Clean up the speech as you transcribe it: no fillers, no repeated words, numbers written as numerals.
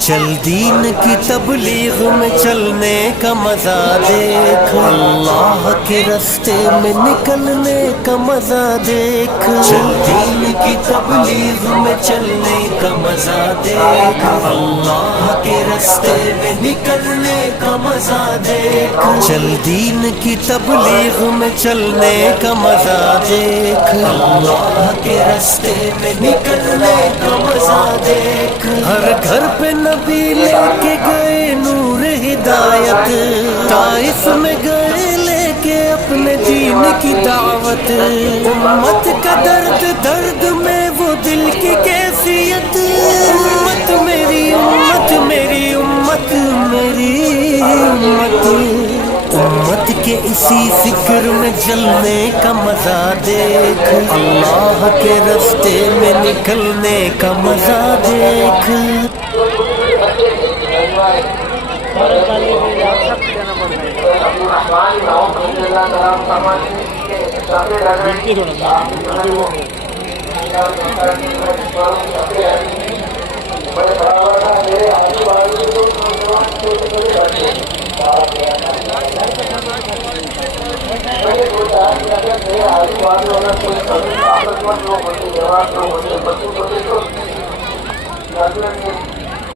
چل دین کی تبلیغ میں چلنے کا مزہ دیکھ، اللہ کے راستے میں نکلنے کا مزہ دیکھ، چل دین کی تبلیغ میں چلنے کا مزہ دیکھ، اللہ کے راستے میں نکلنے کا مزہ دیکھ، چل دین کی تبلیغ میں چلنے کا مزہ دیکھ، اللہ کے راستے میں نکلنے کا مزہ دیکھ، ہر گھر پہ نبی لے کے گئے نور ہدایت، طائف میں گئے لے کے اپنے دین کی دعوت، امت کا درد درد میں وہ دل کی کیفیت، امت میری امت میری امت میری امت، امت کے اسی فکر میں جلنے کا مزہ دیکھ، اللہ کے راستے میں نکلنے کا مزہ دیکھ۔ Gracias.